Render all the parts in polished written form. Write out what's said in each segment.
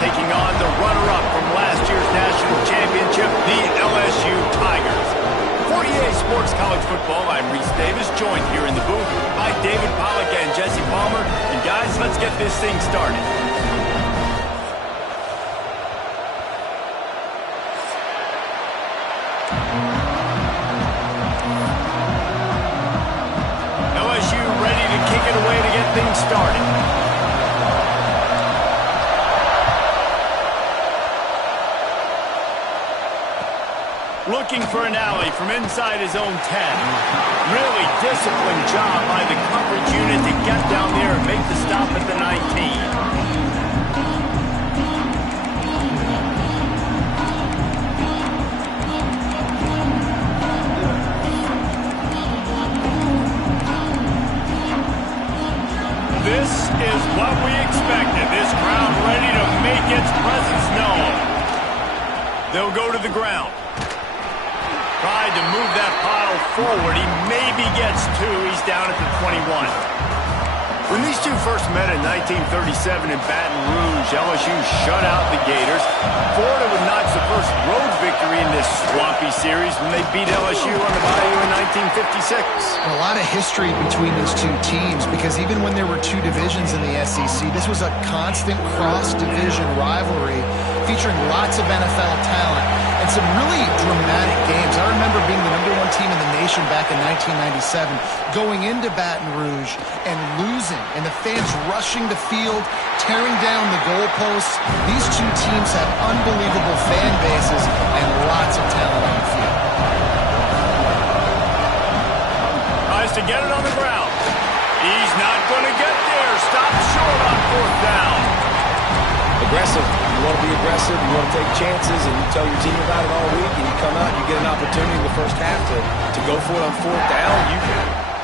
taking on the runner-up from last year's national championship, the LSU Tigers. For EA Sports College Football, I'm Reese Davis, joined here in the booth by David Pollack and Jesse Palmer. And guys, let's get this thing started. LSU ready to kick it away to get things started. Looking for an alley from inside his own 10. Really disciplined job by the coverage unit to get down there and make the stop at the 19. This is what we expected. This crowd ready to make its presence known. They'll go to the ground. Tried to move that pile forward. He maybe gets two. He's down at the 21. When these two first met in 1937 in Baton Rouge, LSU shut out the Gators. Florida would notch the first road victory in this swampy series when they beat LSU on the Bayou in 1956. A lot of history between these two teams because even when there were two divisions in the SEC, this was a constant cross-division rivalry featuring lots of NFL talent and some really dramatic games. I remember being the #1 team in the nation back in 1997, going into Baton Rouge and losing, and the fans rushing the field, tearing down the goalposts. These two teams have unbelievable fan bases and lots of talent on the field. Tries to get it on the ground. He's not going to get there. Stop short on 4th down. Aggressive. You want to be aggressive, you want to take chances, and you tell your team about it all week, and you come out and you get an opportunity in the first half to go for it on 4th down.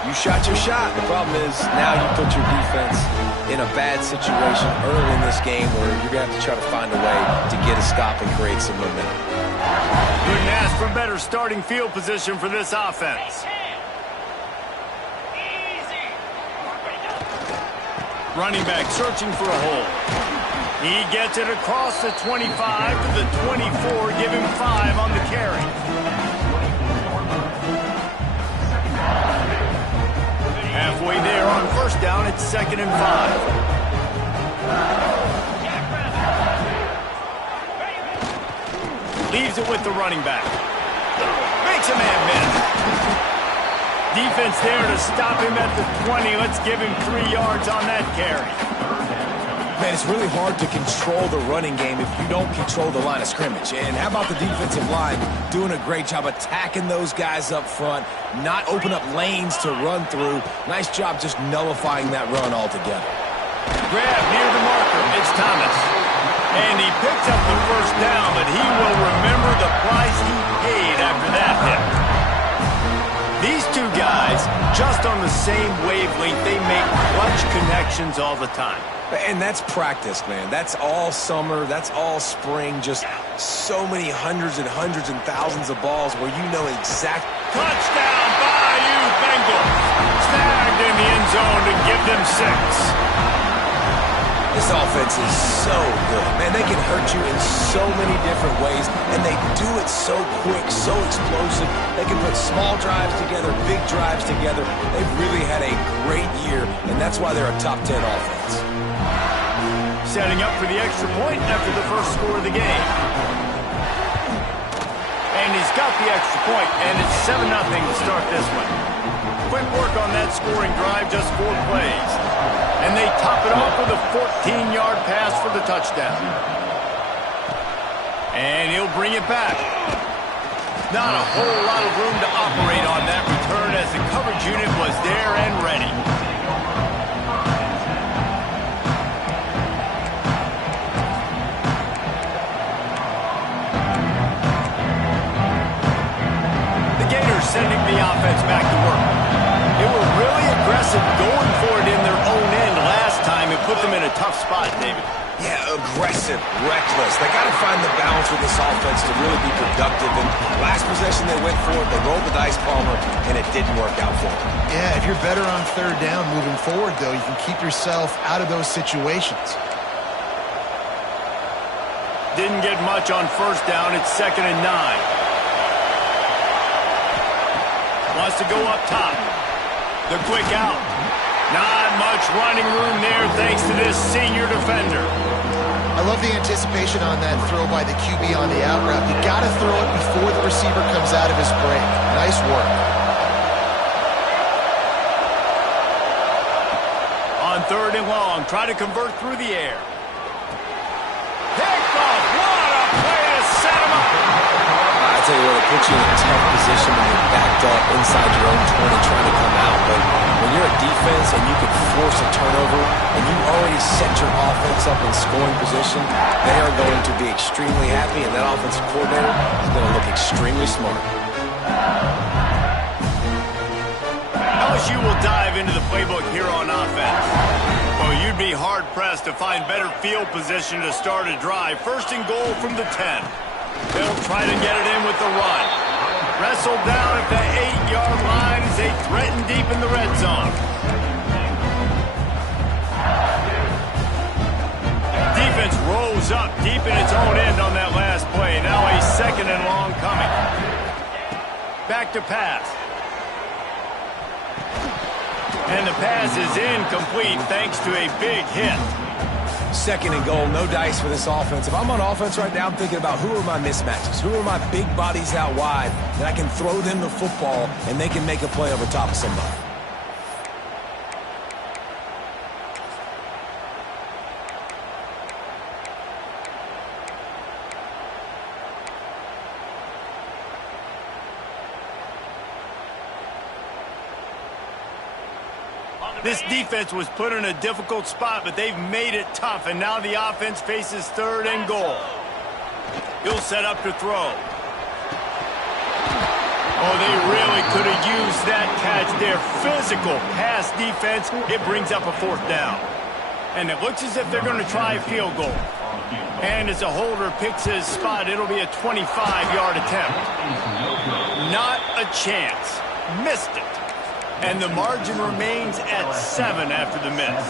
You shot your shot. The problem is now you put your defense in a bad situation early in this game where you're going to have to try to find a way to get a stop and create some momentum. Couldn't ask for better starting field position for this offense. Running back searching for a hole. He gets it across the 25 to the 24, give him 5 on the carry. Halfway there on 1st down, it's 2nd and 5. Leaves it with the running back. Makes a man miss. Defense there to stop him at the 20. Let's give him 3 yards on that carry. Man, it's really hard to control the running game if you don't control the line of scrimmage. And how about the defensive line doing a great job attacking those guys up front, not open up lanes to run through. Nice job just nullifying that run altogether. Grab near the marker. It's Thomas. And he picks up the 1st down, but he will remember the price he paid after that hit. These two guys, just on the same wavelength, they make clutch connections all the time. And that's practice, man. That's all summer. That's all spring. Just so many hundreds and thousands of balls where you know exactly. Touchdown, Bayou Bengals. Snagged in the end zone to give them 6. This offense is so good. Man, they can hurt you in so many different ways, and they do it so quick, so explosive. They can put small drives together, big drives together. They've really had a great year, and that's why they're a top 10 offense. Setting up for the extra point after the first score of the game. And he's got the extra point, and it's 7-0 to start this one. Quick work on that scoring drive, just 4 plays. And they top it off with a 14-yard pass for the touchdown. And he'll bring it back. Not a whole lot of room to operate on that return as the coverage unit was there and ready. The Gators sending the offense back to work. They were really aggressive going for it in their own end last time. It put them in a tough spot, David. Yeah, aggressive, reckless. They got to find the balance with this offense to really be productive. And last possession they went for it, they rolled the dice, Palmer, and it didn't work out for them. Yeah, if you're better on 3rd down moving forward, though, you can keep yourself out of those situations. Didn't get much on first down. It's 2nd and 9. Wants to go up top. The quick out. Not much running room there thanks to this senior defender. I love the anticipation on that throw by the QB on the out route. You got to throw it before the receiver comes out of his break. Nice work. On 3rd and long, try to convert through the air. Picked off. What a play to set him up. I tell you what, it puts you in a tough position when you're backed up inside your own 20 trying to come out. But when you're a defense and you can force a turnover and you already set your offense up in scoring position, they are going to be extremely happy, and that offensive coordinator is going to look extremely smart. LSU will dive into the playbook here on offense. Well, you'd be hard-pressed to find better field position to start a drive. 1st and goal from the 10. They'll try to get it in with the run. Wrestled down at the 8-yard line as they threaten deep in the red zone. Defense rolls up deep in its own end on that last play. Now a 2nd and long coming. Back to pass. And the pass is incomplete thanks to a big hit. 2nd and goal, no dice for this offense. If I'm on offense right now, I'm thinking about who are my mismatches, who are my big bodies out wide that I can throw them the football and they can make a play over top of somebody. This defense was put in a difficult spot, but they've made it tough, and now the offense faces 3rd and goal. He'll set up to throw. Oh, they really could have used that catch there. Physical pass defense. It brings up a 4th down. And it looks as if they're going to try a field goal. And as a holder picks his spot, it'll be a 25-yard attempt. Not a chance. Missed it. And the margin remains at 7 after the miss.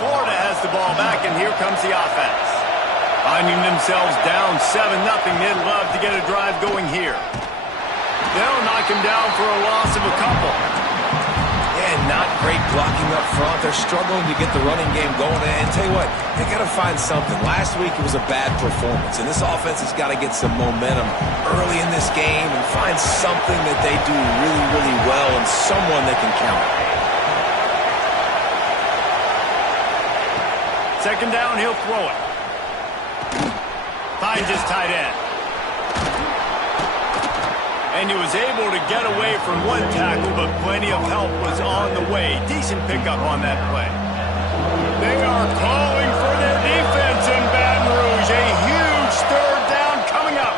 Florida has the ball back, and here comes the offense. Finding themselves down 7-0, they'd love to get a drive going here. They'll knock him down for a loss of a couple. Yeah, not great blocking up front. They're struggling to get the running game going. And tell you what, they got to find something. Last week it was a bad performance, and this offense has got to get some momentum early in this game and find something that they do really, really well and someone they can count on. 2nd down, he'll throw it. Finds his tight end. And he was able to get away from one tackle, but plenty of help was on the way. Decent pickup on that play. They are calling for their defense in Baton Rouge. A huge 3rd down coming up.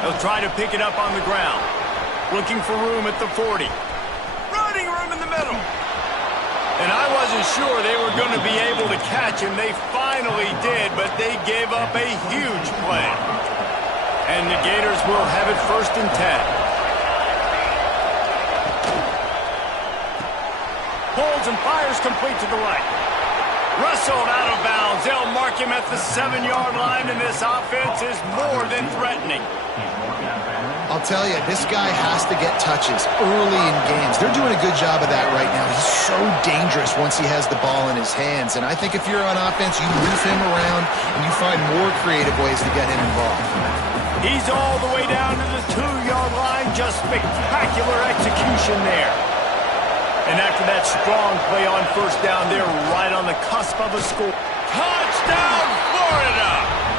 They'll try to pick it up on the ground. Looking for room at the 40. Running room in the middle. And I wasn't sure they were going to be able to catch him. They finally did, but they gave up a huge play. And the Gators will have it 1st and 10. Holds and fires complete to the right. Wrestled out of bounds. They'll mark him at the 7-yard line, and this offense is more than threatening. I'll tell you, this guy has to get touches early in games. They're doing a good job of that right now. He's so dangerous once he has the ball in his hands. And I think if you're on offense, you move him around and you find more creative ways to get him involved. He's all the way down to the 2-yard line. Just spectacular execution there. And after that strong play on 1st down, they're right on the cusp of a score. Touchdown, Florida!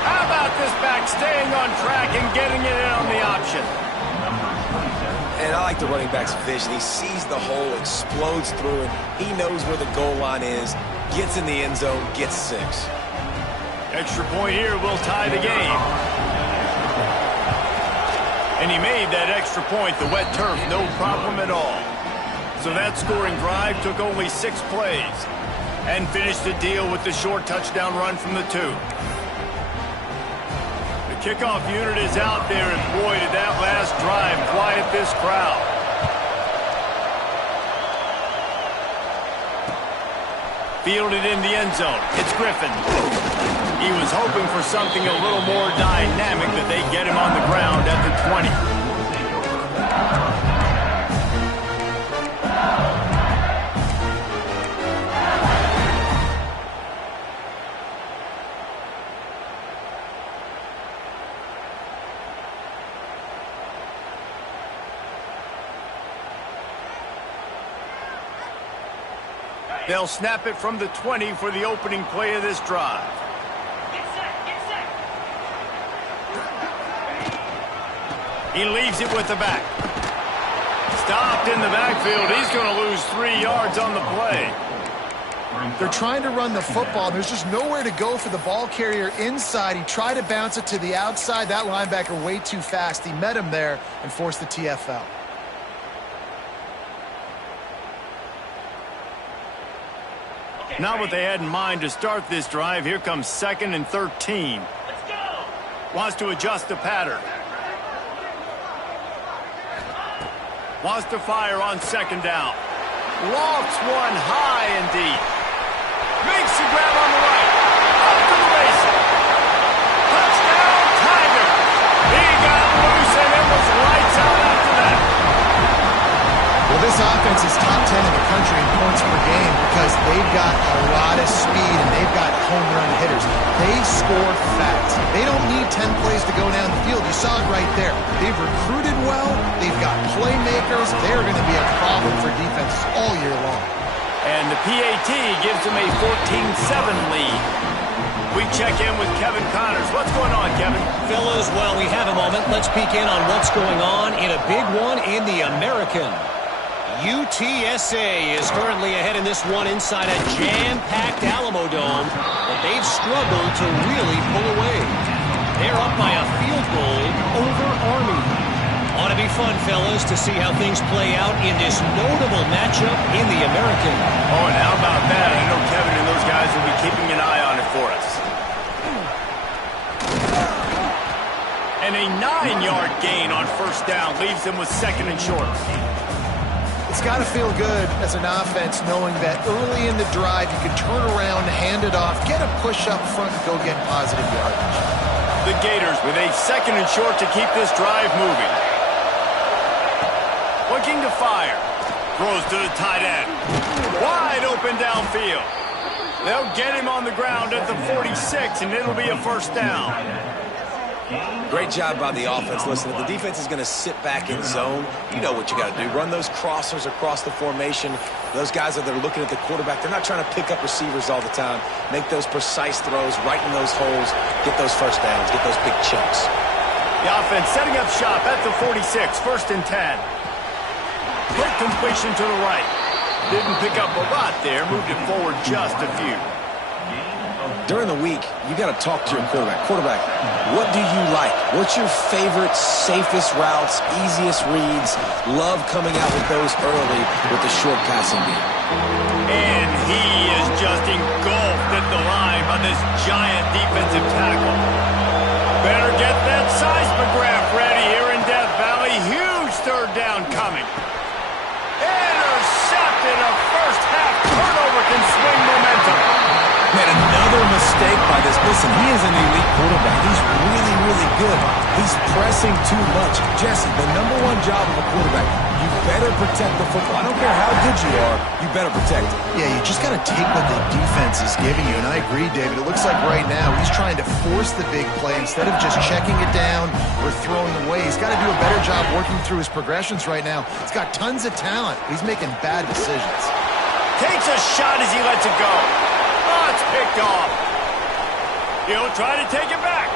How about this back staying on track and getting it in on the option? And I like the running back's vision. He sees the hole, explodes through it. He knows where the goal line is, gets in the end zone, gets 6. Extra point here will tie the game. And he made that extra point, the wet turf, no problem at all. So that scoring drive took only 6 plays and finished the deal with the short touchdown run from the 2. The kickoff unit is out there, and boy, did that last drive quiet this crowd. Fielded in the end zone. It's Griffin. He was hoping for something a little more dynamic, that they get him on the ground at the 20. They'll snap it from the 20 for the opening play of this drive. Get set. He leaves it with the back. Stopped in the backfield. He's going to lose 3 yards on the play. They're trying to run the football. There's just nowhere to go for the ball carrier inside. He tried to bounce it to the outside. That linebacker way too fast. He met him there and forced the TFL. Not what they had in mind to start this drive. Here comes 2nd and 13. Let's go. Wants to adjust the pattern. Wants to fire on 2nd down. Lofts one high and deep. Makes the grab on the right. Up to the races. Touchdown, Tiger. He got loose and it was lights out after that. Well, this offense is top 10 in the country in points per game because they've got a lot of speed and they've got home run hitters. They score fast. They don't need 10 plays to go down the field. You saw it right there. They've recruited well. They've got playmakers. They're going to be a problem for defenses all year long. And the PAT gives them a 14-7 lead. We check in with Kevin Connors. What's going on, Kevin? Fellas, while we have a moment, let's peek in on what's going on in a big one in the American. UTSA is currently ahead in this one inside a jam-packed Alamo Dome, but they've struggled to really pull away. They're up by a field goal over Army. Ought to be fun, fellas, to see how things play out in this notable matchup in the American. Oh, and how about that? I know Kevin and those guys will be keeping an eye on it for us. And a 9-yard gain on 1st down leaves them with 2nd and short. It's got to feel good as an offense knowing that early in the drive you can turn around, hand it off, get a push up front, and go get positive yardage. The Gators with a 2nd and short to keep this drive moving. Looking to fire. Throws to the tight end. Wide open downfield. They'll get him on the ground at the 46, and it'll be a 1st down. Great job by the offense. Listen, if the defense is going to sit back in zone, you know what you got to do. Run those crossers across the formation. Those guys that are looking at the quarterback, they're not trying to pick up receivers all the time. Make those precise throws right in those holes. Get those 1st downs. Get those big chunks. The offense setting up shop at the 46, 1st and 10. Quick completion to the right. Didn't pick up a lot there. Moved it forward just a few. During the week, you got to talk to your quarterback. Quarterback, what do you like? What's your favorite, safest routes, easiest reads? Love coming out with those early with the short passing game. And he is just engulfed at the line by this giant defensive tackle. Better get that seismograph ready here in Death Valley. Huge 3rd down coming. Intercepted. A first-half turnover can swing momentum. Man, another mistake by this. Listen, he is an elite quarterback. He's really, really good. He's pressing too much. Jesse, the #1 job of a quarterback, you better protect the football. I don't care how good you are, you better protect it. Yeah, you just got to take what the defense is giving you. And I agree, David. It looks like right now he's trying to force the big play instead of just checking it down or throwing away. He's got to do a better job working through his progressions right now. He's got tons of talent. He's making bad decisions. Takes a shot as he lets it go. Oh, it's picked off. He'll try to take it back.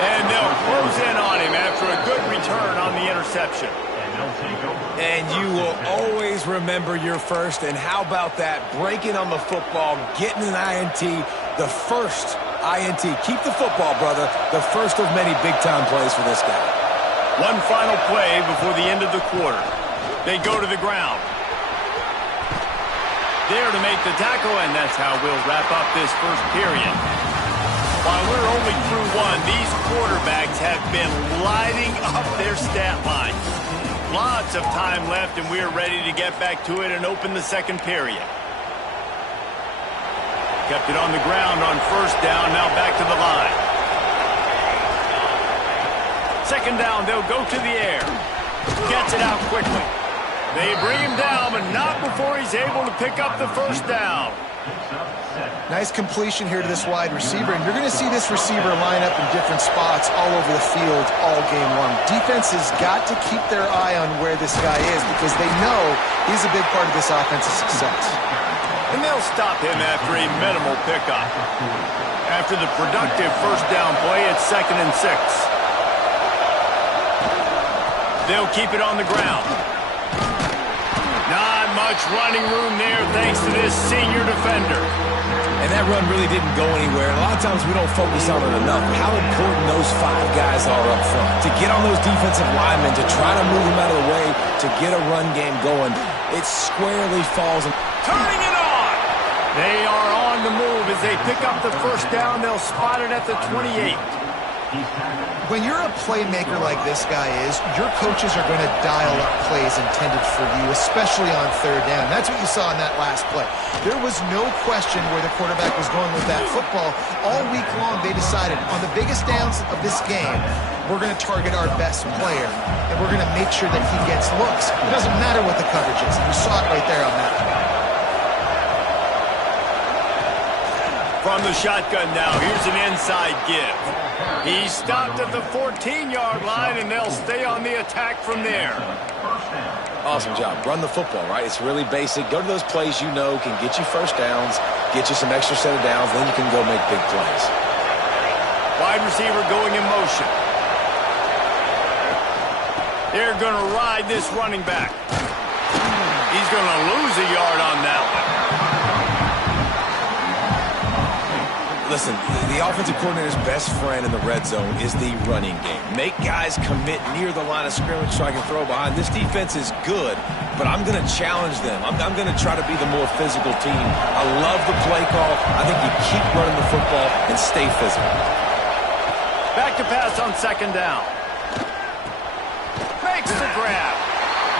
And they'll close in on him after a good return on the interception. And you will always remember your first. And how about that? Breaking on the football, getting an INT, the first INT. Keep the football, brother. The first of many big-time plays for this guy. One final play before the end of the quarter. They go to the ground. There to make the tackle, and that's how we'll wrap up this first period. While we're only through one, these quarterbacks have been lighting up their stat lines. Lots of time left, and we're ready to get back to it and open the 2nd period. Kept it on the ground on first down, now back to the line. Second down, they'll go to the air. Gets it out quickly. They bring him down, but not before he's able to pick up the first down. Nice completion here to this wide receiver, and you're going to see this receiver line up in different spots all over the field all game long. Defense has got to keep their eye on where this guy is because they know he's a big part of this offensive success. And they'll stop him after a minimal pickup. After the productive first down play, it's 2nd and 6. They'll keep it on the ground. Not much running room there thanks to this senior defender. And that run really didn't go anywhere. A lot of times we don't focus on it enough. How important those 5 guys are up front. To get on those defensive linemen, to try to move them out of the way, to get a run game going, it squarely falls. Turning it on! They are on the move as they pick up the first down. They'll spot it at the 28. When you're a playmaker like this guy is, your coaches are going to dial up plays intended for you, especially on third down. That's what you saw in that last play. There was no question where the quarterback was going with that football. All week long, they decided on the biggest downs of this game, we're going to target our best player, and we're going to make sure that he gets looks. It doesn't matter what the coverage is. You saw it right there on that play. From the shotgun now, here's an inside give. He's stopped at the 14-yard line, and they'll stay on the attack from there. Awesome job. Run the football, right? It's really basic. Go to those plays you know can get you first downs, get you some extra set of downs, then you can go make big plays. Wide receiver going in motion. They're going to ride this running back. He's going to lose a yard on that one. Listen, the offensive coordinator's best friend in the red zone is the running game. Make guys commit near the line of scrimmage so I can throw behind. This defense is good, but I'm going to challenge them. I'm going to try to be the more physical team. I love the play call. I think you keep running the football and stay physical. Back to pass on second down. Makes the grab.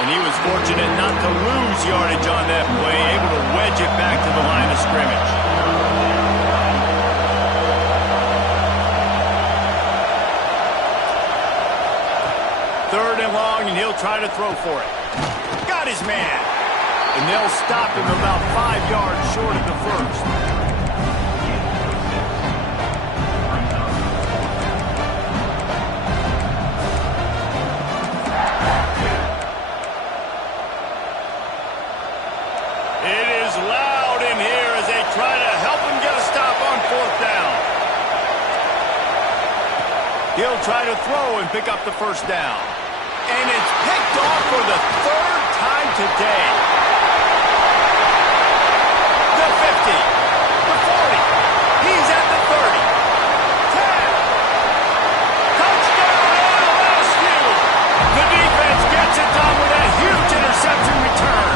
And he was fortunate not to lose yardage on that play, able to wedge it back to the line of scrimmage. Third and long, and he'll try to throw for it. Got his man. And they'll stop him about 5 yards short of the first. It is loud in here as they try to help him get a stop on fourth down. He'll try to throw and pick up the first down. And it's picked off for the 3rd time today. The 50, the 40, he's at the 30, 10, touchdown LSU! The defense gets it done with a huge interception return.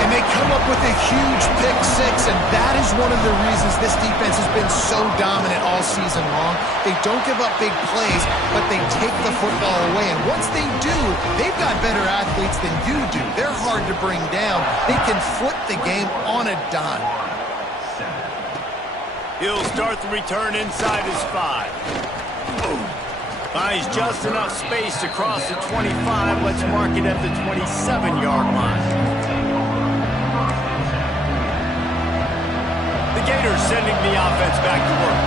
And they come up with a huge pick six, and that is one of the reasons this defense has been so dominant all season long. They don't give up big plays, but they take the football away. And once they do, they've got better athletes than you do. They're hard to bring down. They can flip the game on a dime. He'll start the return inside his 5. Buys just enough space to cross the 25. Let's mark it at the 27-yard line. The Gators sending the offense back to work.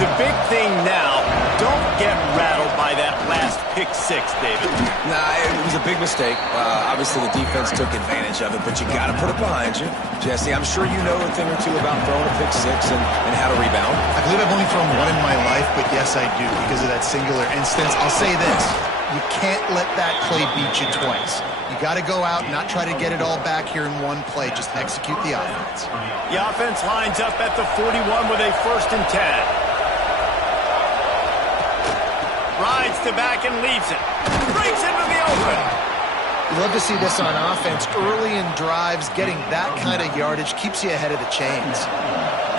The big thing now, don't get rattled by that last pick six, David. Nah, it was a big mistake. Obviously, the defense took advantage of it, but you got to put it behind you. Jesse, I'm sure you know a thing or two about throwing a pick six and how to rebound. I believe I've only thrown one in my life, but yes, I do because of that singular instance. I'll say this. You can't let that play beat you twice. You got to go out and not try to get it all back here in one play. Just execute the offense. The offense lines up at the 41 with a 1st and 10. Rides to back and leaves it. Breaks into the open. You love to see this on offense. Early in drives, getting that kind of yardage keeps you ahead of the chains.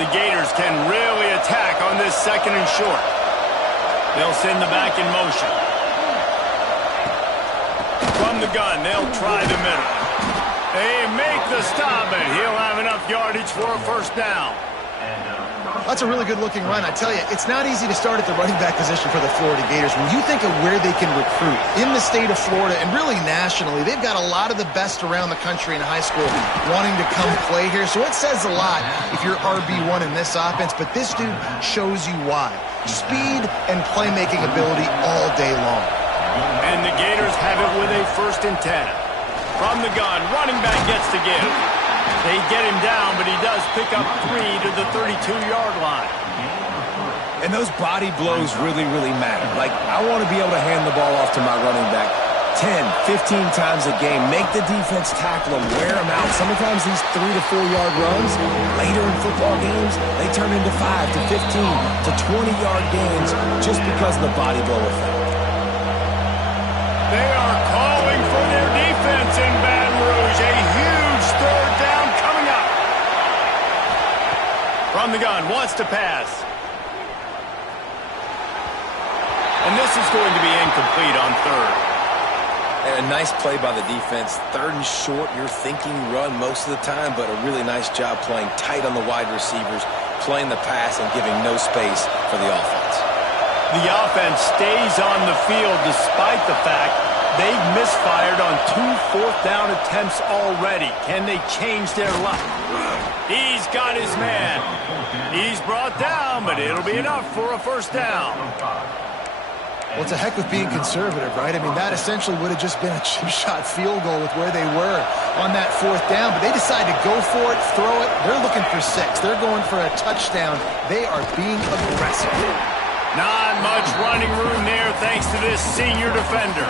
The Gators can really attack on this 2nd and short. They'll send the back in motion. From the gun, they'll try the middle. They make the stop, and he'll have enough yards yardage for a first down. That's a really good-looking run. I tell you, it's not easy to start at the running back position for the Florida Gators. When you think of where they can recruit in the state of Florida and really nationally, they've got a lot of the best around the country in high school wanting to come play here. So it says a lot if you're RB1 in this offense, but this dude shows you why. Speed and playmaking ability all day long. And the Gators have it with a 1st and 10. From the gun, running back gets to give. They get him down, but he does pick up 3 to the 32-yard line. And those body blows really, really matter. Like, I want to be able to hand the ball off to my running back 10, 15 times a game. Make the defense tackle him, wear him out. Sometimes these 3 to 4-yard runs, later in football games, they turn into 5 to 15 to 20-yard gains just because of the body blow effect. They are calling for their defense in Baton Rouge. A huge 3rd down coming up. From the gun, wants to pass. And this is going to be incomplete on 3rd. And a nice play by the defense. 3rd and short, you're thinking run most of the time, but a really nice job playing tight on the wide receivers, playing the pass and giving no space for the offense. The offense stays on the field despite the fact they've misfired on 2 4th-down attempts already. Can they change their luck? He's got his man. He's brought down, but it'll be enough for a 1st down. Well, it's a heck of being conservative, right? I mean, that essentially would have just been a chip shot field goal with where they were on that 4th down, but they decided to go for it, throw it. They're looking for 6. They're going for a touchdown. They are being aggressive. Not much running room there thanks to this senior defender.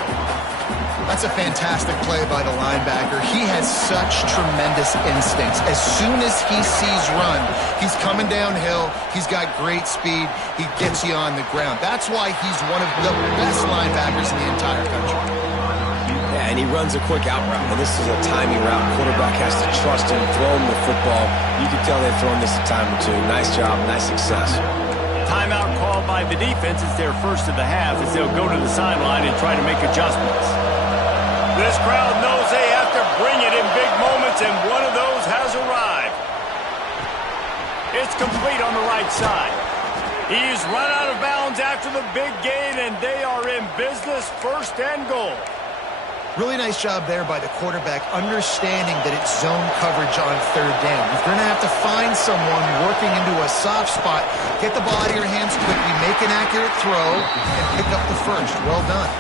That's a fantastic play by the linebacker. He has such tremendous instincts. As soon as he sees run, he's coming downhill. He's got great speed. He gets you on the ground. That's why he's one of the best linebackers in the entire country. Yeah, and he runs a quick out route. And this is a timing route. Quarterback has to trust him, throw him the football. You can tell they've thrown this a time or two. Nice job, nice success. Timeout called by the defense. It's their first of the half as they'll go to the sideline and try to make adjustments. This crowd knows they have to bring it in big moments, and one of those has arrived. It's complete on the right side. He's run out of bounds after the big gain, and they are in business, 1st and goal. Really nice job there by the quarterback, understanding that it's zone coverage on 3rd down. You're going to have to find someone working into a soft spot, get the ball out of your hands quickly, make an accurate throw, and pick up the 1st. Well done.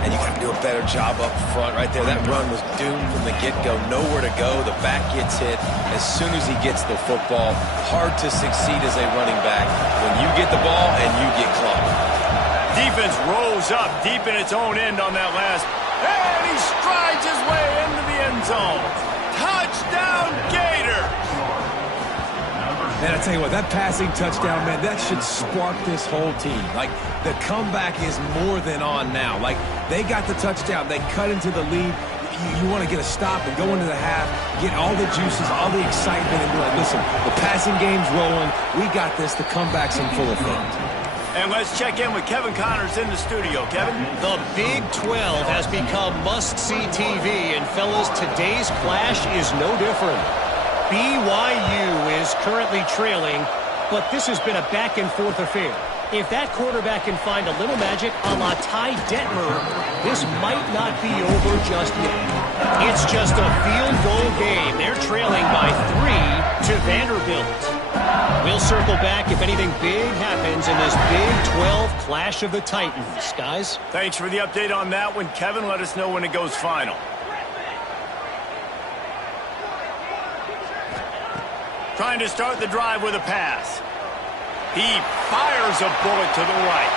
And you got to do a better job up front right there. That run was doomed from the get-go. Nowhere to go. The back gets hit as soon as he gets the football. Hard to succeed as a running back when you get the ball and you get clogged. Defense rolls up deep in its own end on that last. And he strides his way into the end zone. Touchdown, Gators! Man, I tell you what, that passing touchdown, man, that should spark this whole team. Like, the comeback is more than on now. Like, they got the touchdown. They cut into the lead. You want to get a stop and go into the half, get all the juices, all the excitement, and be like, listen, the passing game's rolling. We got this. The comeback's in full effect. And let's check in with Kevin Connors in the studio. Kevin? The Big 12 has become must-see TV, and fellas, today's clash is no different. BYU is currently trailing, but this has been a back-and-forth affair. If that quarterback can find a little magic a la Ty Detmer, this might not be over just yet. It's just a field goal game. They're trailing by 3 to Vanderbilt. We'll circle back if anything big happens in this Big 12 clash of the Titans. Guys? Thanks for the update on that one, Kevin. Let us know when it goes final. Trying to start the drive with a pass. He fires a bullet to the right.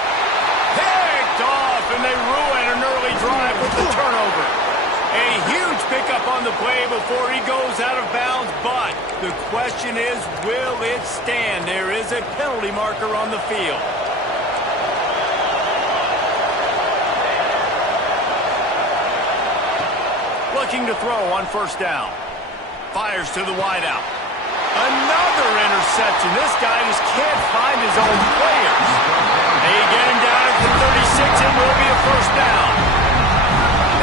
Picked off, and they ruin an early drive with the turnover. A huge pickup on the play before he goes out of bounds, but the question is, will it stand? There is a penalty marker on the field. Looking to throw on 1st down. Fires to the wideout. Another interception. This guy just can't find his own players. They get him down at the 36 and will be a 1st down.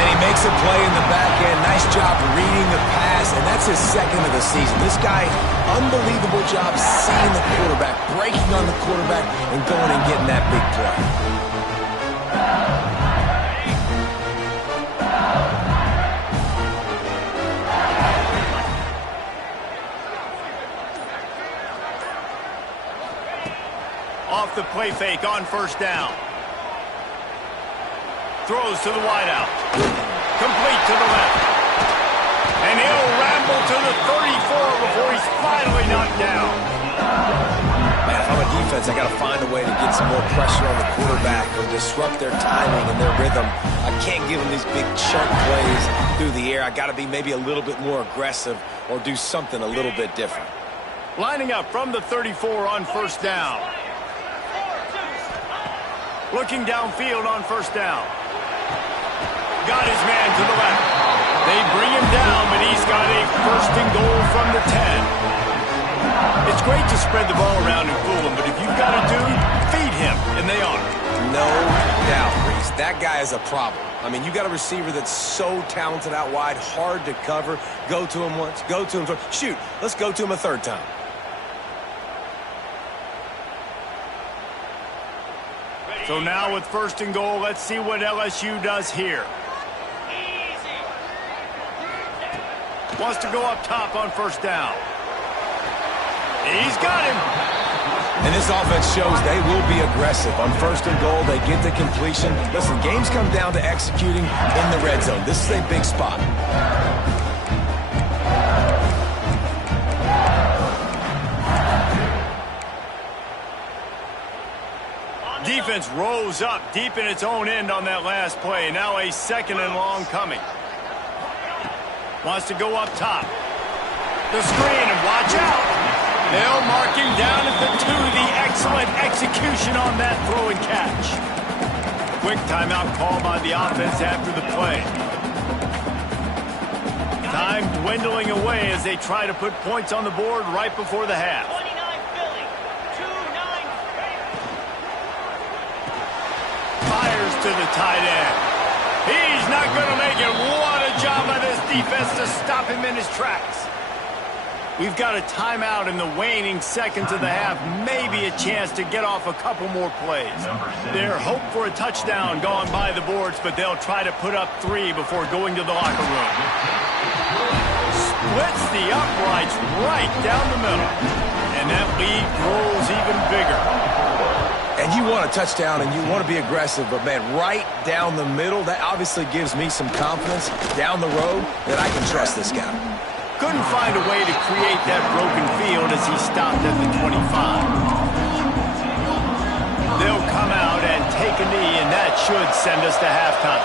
And he makes a play in the back end. Nice job reading the pass, and that's his second of the season. This guy, unbelievable job seeing the quarterback, breaking on the quarterback, and going and getting that big play. Off the play fake on first down. Throws to the wideout. Complete to the left. And he'll ramble to the 34 before he's finally knocked down. Man, if I'm a defense, I got to find a way to get some more pressure on the quarterback or disrupt their timing and their rhythm. I can't give them these big chunk plays through the air. I got to be maybe a little bit more aggressive or do something a little bit different. Lining up from the 34 on first down. Looking downfield on first down. Got his man to the left. They bring him down, but he's got a first and goal from the 10. It's great to spread the ball around and fool him, but if you've got a dude, feed him, and they are. No doubt, Reese. That guy is a problem. I mean, you got a receiver that's so talented out wide, hard to cover. Go to him once, go to him twice. Shoot, let's go to him a third time. So now with first and goal, let's see what LSU does here. Wants to go up top on first down. He's got him. And this offense shows they will be aggressive. On first and goal, they get the completion. Listen, games come down to executing in the red zone. This is a big spot. Defense rose up deep in its own end on that last play. Now a second and long coming. Wants to go up top. The screen, and watch out. They'll mark him down at the 2. The excellent execution on that throw and catch. Quick timeout call by the offense after the play. Time dwindling away as they try to put points on the board right before the half. Fires to the tight end. He's not going to make it. What a job by this defense to stop him in his tracks. We've got a timeout in the waning seconds of the half. Maybe a chance to get off a couple more plays. Their hope for a touchdown gone by the boards, but they'll try to put up 3 before going to the locker room. Splits the uprights right down the middle. And that lead grows even bigger. And you want a touchdown and you want to be aggressive, but, man, right down the middle, that obviously gives me some confidence down the road that I can trust this guy. Couldn't find a way to create that broken field as he stopped at the 25. They'll come out and take a knee, and that should send us to halftime.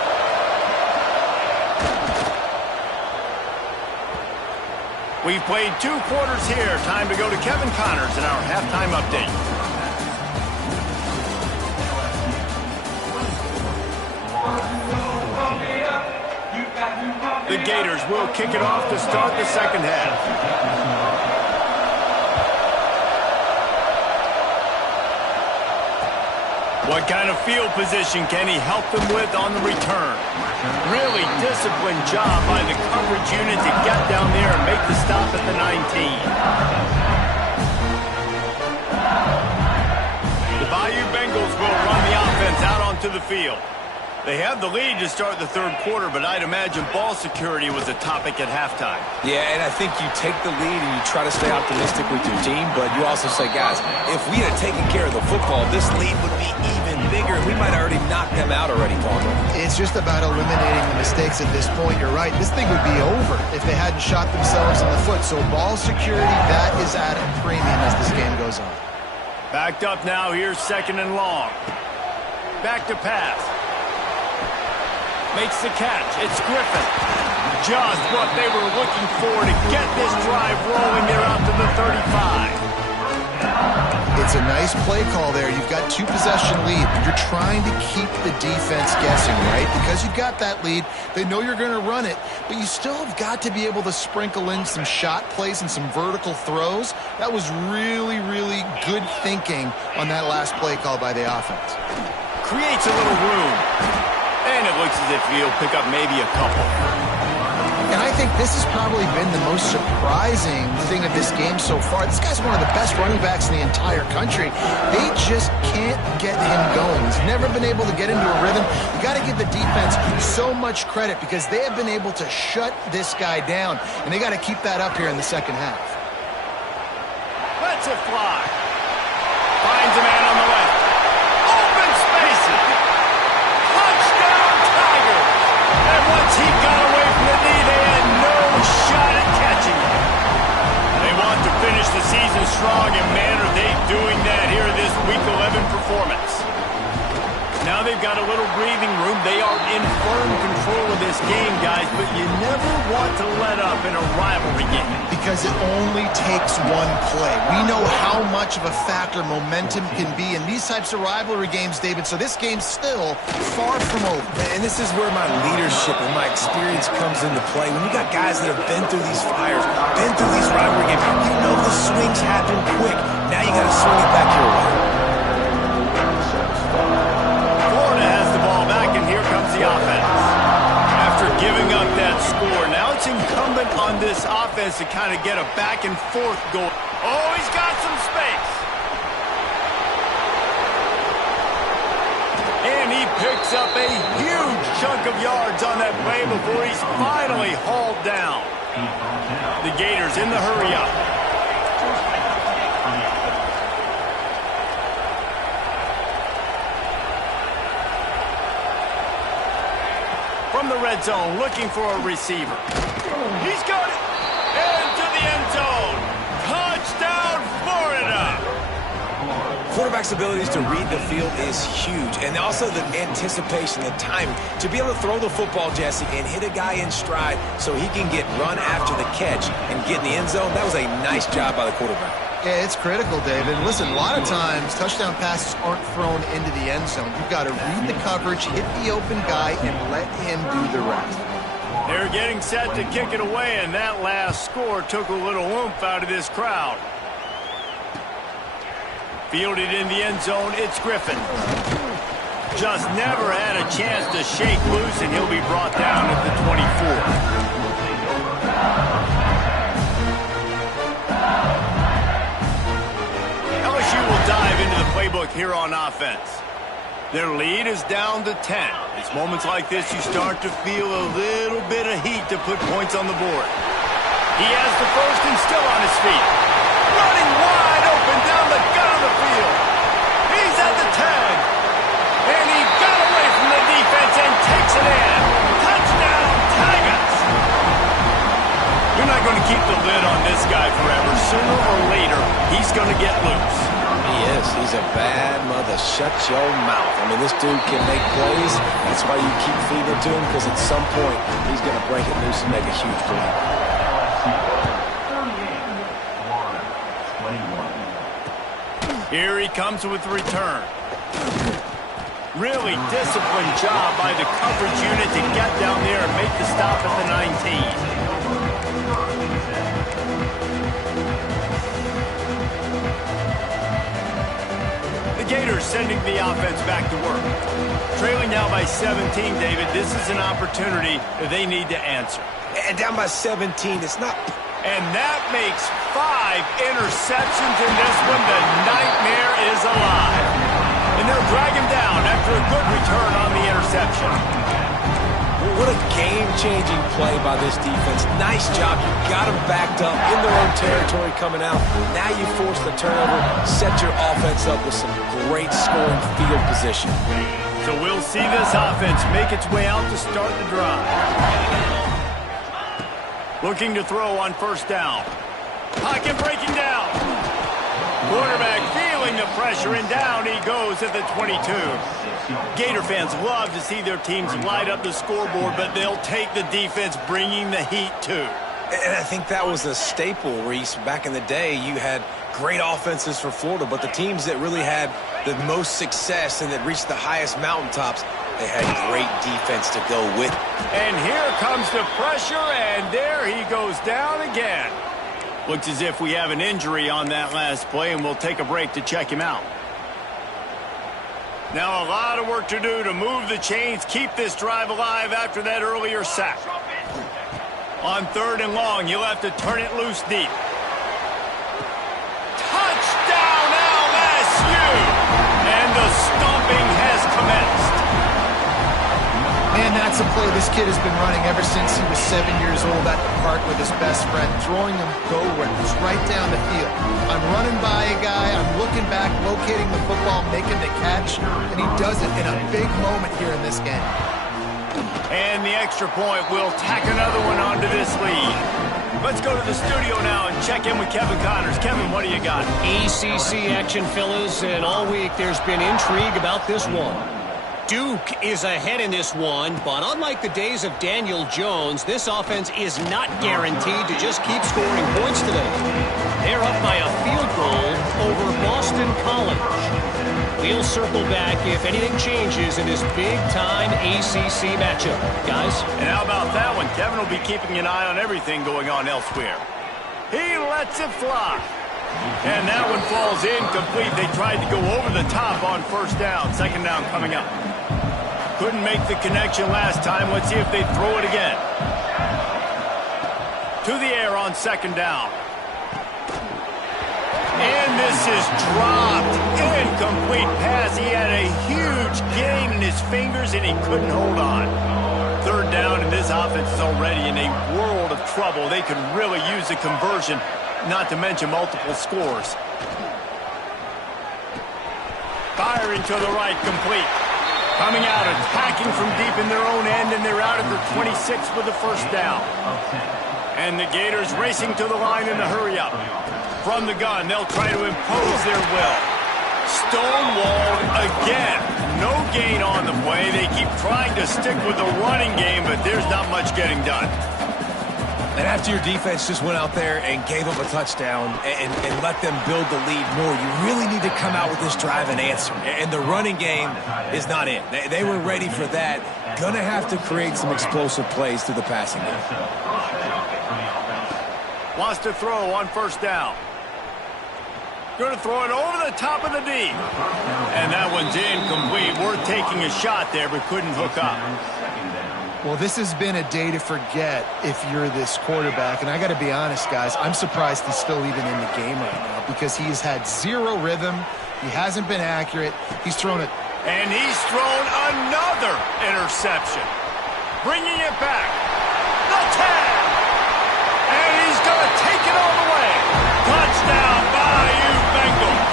We've played 2 quarters here. Time to go to Kevin Connors in our halftime update. The Gators will kick it off to start the second half. What kind of field position can he help them with on the return? Really disciplined job by the coverage unit to get down there and make the stop at the 19. The Bayou Bengals will run the offense out onto the field. They have the lead to start the third quarter, but I'd imagine ball security was a topic at halftime. Yeah, and I think you take the lead and you try to stay optimistic with your team, but you also say, guys, if we had taken care of the football, this lead would be even bigger, and we might have already knocked them out already, Palmer. It's just about eliminating the mistakes at this point. You're right. This thing would be over if they hadn't shot themselves in the foot. So ball security, that is at a premium as this game goes on. Backed up now. Here's second and long. Back to pass. Makes the catch. It's Griffin. Just what they were looking for to get this drive rolling. They're out to the 35. It's a nice play call there. You've got 2-possession lead. You're trying to keep the defense guessing, right? Because you've got that lead. They know you're going to run it, but you still have got to be able to sprinkle in some shot plays and some vertical throws. That was really, really good thinking on that last play call by the offense. Creates a little room. And it looks as if he'll pick up maybe a couple. And I think this has probably been the most surprising thing of this game so far. This guy's one of the best running backs in the entire country. They just can't get him going. He's never been able to get into a rhythm. You got to give the defense so much credit because they have been able to shut this guy down, and they got to keep that up here in the second half. Lets it fly. Finds a man on the left. Open spaces. Touchdown, Tigers. And once he got away from the knee, they had no shot at catching him. They want to finish the season strong, and man, are they doing that here in this Week 11 performance. Now they've got a little breathing room. They are in firm control of this game, guys, but you never want to let up in a rivalry game. Because it only takes one play. We know how much of a factor momentum can be in these types of rivalry games, David, so this game's still far from over. And this is where my leadership and my experience comes into play. When you got guys that have been through these fires, been through these rivalry games, you know the swings happen quick. Now you got to swing it back your way. The offense. After giving up that score, now it's incumbent on this offense to kind of get a back and forth goal. Oh, he's got some space. And he picks up a huge chunk of yards on that play before he's finally hauled down. The Gators in the hurry up. From the red zone, looking for a receiver. He's got it! Into the end zone! Touchdown, Florida! Quarterback's abilities to read the field is huge, and also the anticipation, the timing. To be able to throw the football, Jesse, and hit a guy in stride so he can get run after the catch and get in the end zone, that was a nice job by the quarterback. Yeah, it's critical, David. Listen, a lot of times touchdown passes aren't thrown into the end zone. You've got to read the coverage, hit the open guy, and let him do the rest. They're getting set to kick it away, and that last score took a little oomph out of this crowd. Fielded in the end zone, it's Griffin. Just never had a chance to shake loose, and he'll be brought down at the 24. Will dive into the playbook here on offense. Their lead is down to 10. It's moments like this you start to feel a little bit of heat to put points on the board. He has the first and still on his feet. Running wide open down the gut of the field. He's at the 10. And he got away from the defense and takes it in. Touchdown, Tigers! You're not going to keep the lid on this guy forever. Sooner or later, he's going to get loose. He is. He's a bad mother. Shut your mouth. I mean, this dude can make plays. That's why you keep feeding it to him, because at some point, he's going to break it loose and make a huge play. Here he comes with the return. Really disciplined job by the coverage unit to get down there and make the stop at the 19. Gators sending the offense back to work. Trailing now by 17, David. This is an opportunity that they need to answer. And down by 17, it's not... And that makes 5 interceptions in this one. The nightmare is alive. And they'll drag him down after a good return on the interception. What a game-changing play by this defense. Nice job. You got them backed up in their own territory coming out. Now you force the turnover, set your offense up with some great scoring field position. So we'll see this offense make its way out to start the drive. Looking to throw on first down. Pocket breaking down. Quarterback feeling the pressure, and down he goes at the 22. Gator fans love to see their teams light up the scoreboard, but they'll take the defense bringing the heat too. And I think that was a staple, Reese. Back in the day, you had great offenses for Florida, but the teams that really had the most success and that reached the highest mountaintops, they had great defense to go with. And here comes the pressure, and there he goes down again. Looks as if we have an injury on that last play, and we'll take a break to check him out. Now a lot of work to do to move the chains, keep this drive alive after that earlier sack. On 3rd and long, you'll have to turn it loose deep. Touchdown LSU! And the stomping has commenced. Man, that's a play this kid has been running ever since he was 7 years old at the park with his best friend, throwing him go-warders right down the field. I'm running by a guy, I'm looking back, locating the football, making the catch, and he does it in a big moment here in this game. And the extra point will tack another one onto this lead. Let's go to the studio now and check in with Kevin Connors. Kevin, what do you got? ACC action, fellas, and all week there's been intrigue about this one. Duke is ahead in this one, but unlike the days of Daniel Jones, this offense is not guaranteed to just keep scoring points today. They're up by a field goal over Boston College. We'll circle back if anything changes in this big-time ACC matchup. Guys? And how about that one? Kevin will be keeping an eye on everything going on elsewhere. He lets it fly. And that one falls incomplete. They tried to go over the top on 1st down. 2nd down coming up. Couldn't make the connection last time. Let's see if they throw it again. To the air on 2nd down. And this is dropped. Incomplete pass. He had a huge gain in his fingers, and he couldn't hold on. 3rd down, and this offense is already in a world of trouble. They could really use a conversion, not to mention multiple scores. Firing to the right, complete. Coming out, attacking from deep in their own end, and they're out at the 26 with the 1st down. And the Gators racing to the line in the hurry-up. From the gun, they'll try to impose their will. Stonewalled again. No gain on the play. They keep trying to stick with the running game, but there's not much getting done. And after your defense just went out there and gave them a touchdown and let them build the lead more, you really need to come out with this drive and answer. And the running game is not in. They were ready for that. Gonna have to create some explosive plays through the passing game. Wants to throw on 1st down. Going to throw it over the top of the D. And that one's incomplete. We're taking a shot there, but couldn't hook up. Well, this has been a day to forget if you're this quarterback. And I got to be honest, guys, I'm surprised he's still even in the game right now because he has had 0 rhythm. He hasn't been accurate. He's thrown it. And he's thrown another interception. Bringing it back. The 10. And he's going to take it all the way. Touchdown, Bayou Bengals.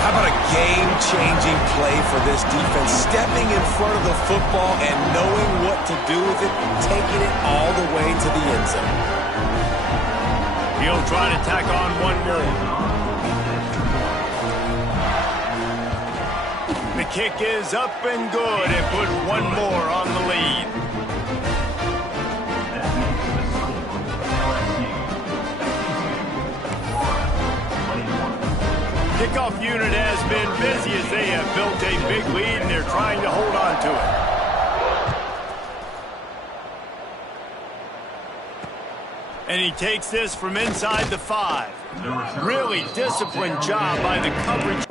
How about a game-changing play for this defense? Stepping in front of the football and knowing what to do with it, taking it all the way to the end zone. He'll try to tack on one more. The kick is up and good and put one more on the lead. Kickoff unit has been busy as they have built a big lead and they're trying to hold on to it. And he takes this from inside the 5. Really disciplined job by the coverage.